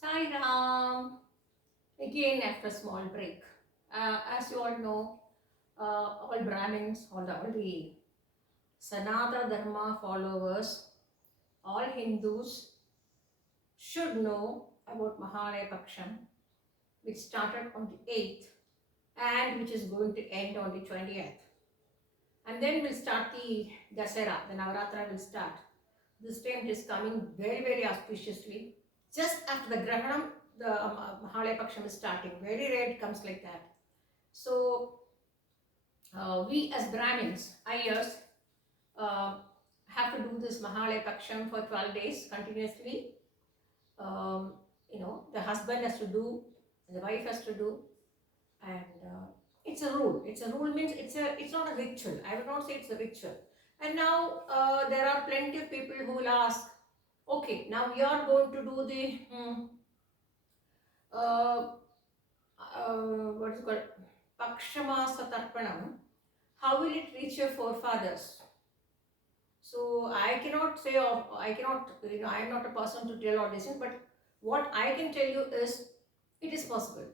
Sai Ram. Again, after a small break. As you all know, all Brahmins, all the Sanatana Dharma followers, all Hindus should know about Mahalaya Paksham, which started on the 8th and which is going to end on the 20th. And then we'll start the Dasera, the Navaratra will start. This time it is coming very, very auspiciously. Just after the Grahanam, the Mahalaya Paksham is starting. Very rare it comes like that. So, we as Brahmins, Ayers, uh, have to do this Mahalaya Paksham for 12 days continuously. Um, the husband has to do, the wife has to do, and it's a rule. It's a rule means it's not a ritual. I would not say it's a ritual. And now there are plenty of people who will ask, okay, now we are going to do the uh, what is it called Pakshamasa Tarpanam. How will it reach your forefathers? So I cannot say, or I cannot, I am not a person to tell all this, but what I can tell you is it is possible.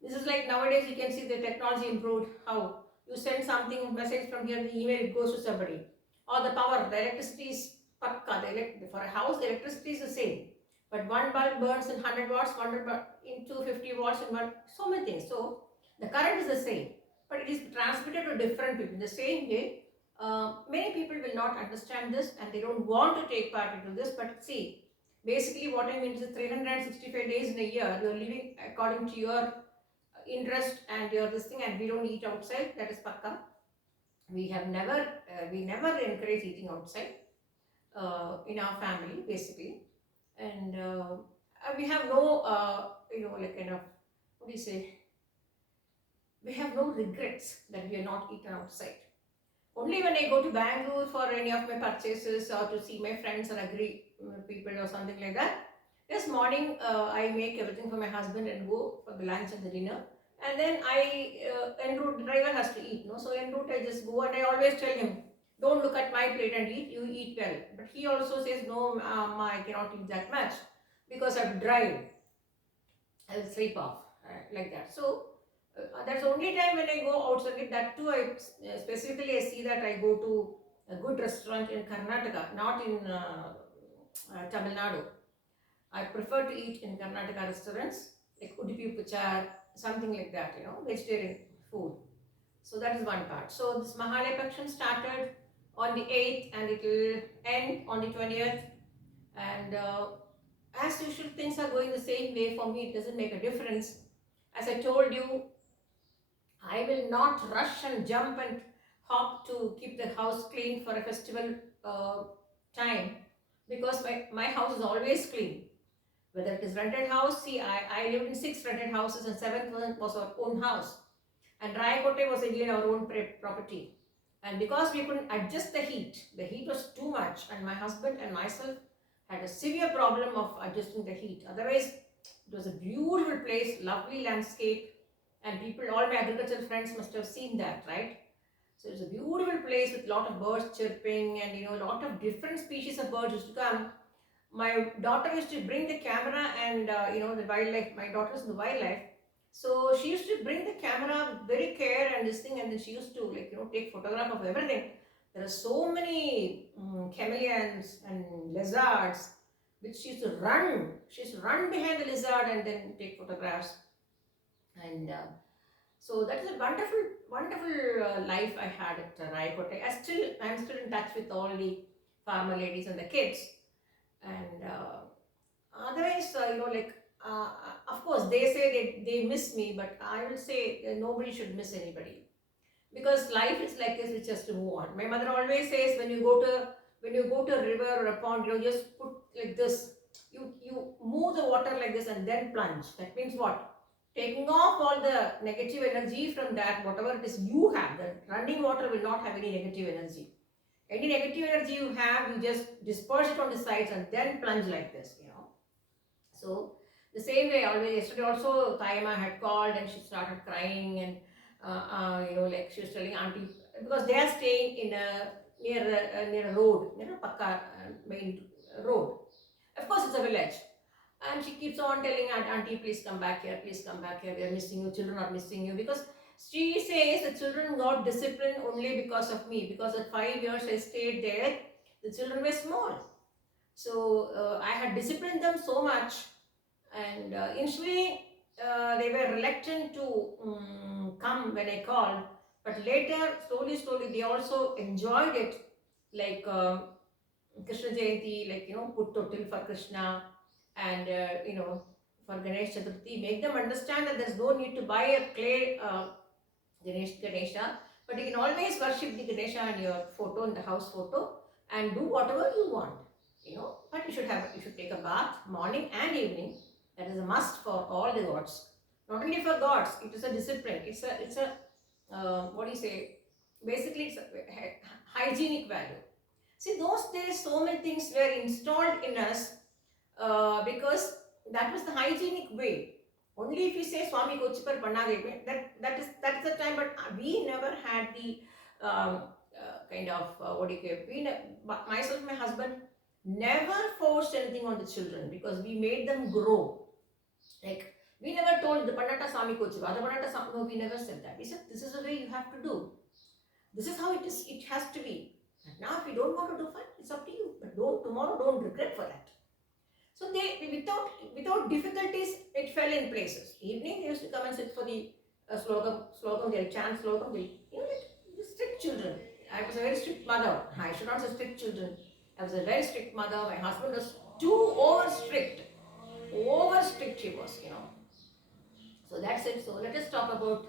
This is like nowadays you can see the technology improved. How you send something message from here, the email it goes to somebody, or the power, the electricity is pakka. For a house, the electricity is the same, but one bulb burns in 100 watts, one in 250 watts, and one so many things. So the current is the same, but it is transmitted to different people. In the same way, many people will not understand this and they don't want to take part into this. But see, basically what I mean is 365 days in a year, you are living according to your interest and your this thing, and we don't eat outside. That is pakka. We never encourage eating outside in our family, basically. And we have no like kind of, what do you say, we have no regrets that we are not eaten outside. Only when I go to Bangalore for any of my purchases or to see my friends or agree people or something like that, this morning I make everything for my husband and go for the lunch and the dinner. And then en route, the driver has to eat, no? So en route I just go and I always tell him, don't look at my plate and eat, you eat well. But he also says, no, I cannot eat that much because I have to drive. I will sleep off, like that. So that's the only time when I go outside. That too, specifically I see that I go to a good restaurant in Karnataka, not in Tamil Nadu. I prefer to eat in Karnataka restaurants like Udupi Puchar, something like that, vegetarian food. So that is one part. So this Mahalaya Paksham started on the 8th and it will end on the 20th. And as usual, things are going the same way. For me, it doesn't make a difference. As I told you, I will not rush and jump and hop to keep the house clean for a festival time, because my house is always clean. Whether it is rented house, see, I lived in 6 rented houses and 7th one was our own house. And Rayakote was again our own property. And because we couldn't adjust the heat was too much, and my husband and myself had a severe problem of adjusting the heat. Otherwise, it was a beautiful place, lovely landscape, and people, all my agricultural friends must have seen that, right? So it's a beautiful place with a lot of birds chirping, and a lot of different species of birds used to come. My daughter used to bring the camera and the wildlife. My daughter's in the wildlife, so she used to bring the camera very care and this thing, and then she used to take photograph of everything. There are so many chameleons and lizards which she used to run. She used to run behind the lizard and then take photographs. And so that is a wonderful, wonderful life I had at Rayakote. I'm still in touch with all the farmer ladies and the kids. And otherwise, of course, they say they miss me, but I will say nobody should miss anybody, because life is like this, which has to move on. My mother always says, when you go to a river or a pond, just put like this. You move the water like this and then plunge. That means what? Taking off all the negative energy from that, whatever it is you have. The running water will not have any negative energy. Any negative energy you have, you just disperse it on the sides and then plunge like this. So the same way, always yesterday also, Tayama had called and she started crying, and like she was telling auntie, because they are staying in a near a road, Pakka main road. Of course, it's a village. And she keeps on telling auntie, please come back here, please come back here, we are missing you, children are missing you. Because she says the children got disciplined only because of me, because at 5 years I stayed there, the children were small. So I had disciplined them so much, and initially they were reluctant to come when I called, but later, slowly, they also enjoyed it. Like Krishna Jayanti, like, put total for Krishna, and for Ganesh Chaturthi, make them understand that there's no need to buy a clay Ganesha, but you can always worship the Ganesha in your photo, in the house photo, and do whatever you want, But you should take a bath morning and evening. That is a must for all the gods. Not only for gods, it is a discipline. It's a what do you say? Basically, it's a hygienic value. See, those days, so many things were installed in us because that was the hygienic way. Only if you say Swami Kochipar Pannade, that's the time, but we never had the kind of what do you call myself and my husband never forced anything on the children because we made them grow. Like, we never told the Pannata Swami Kochipar, the Pannata Swami, no, we never said that. We said, this is the way you have to do. This is how it is. It has to be. And now, if you don't want to do, fine, it's up to you. But tomorrow, don't regret for that. So they, without difficulties, it fell in places. Evening, they used to come and sit for the slogam, they'll chant slogam, strict children. I was a very strict mother. I should not say strict children. I was a very strict mother. My husband was too over strict. Over strict he was. So that's it. So let us talk about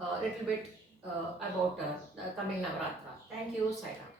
a little bit about coming Navratra. Thank you, Sai Ram.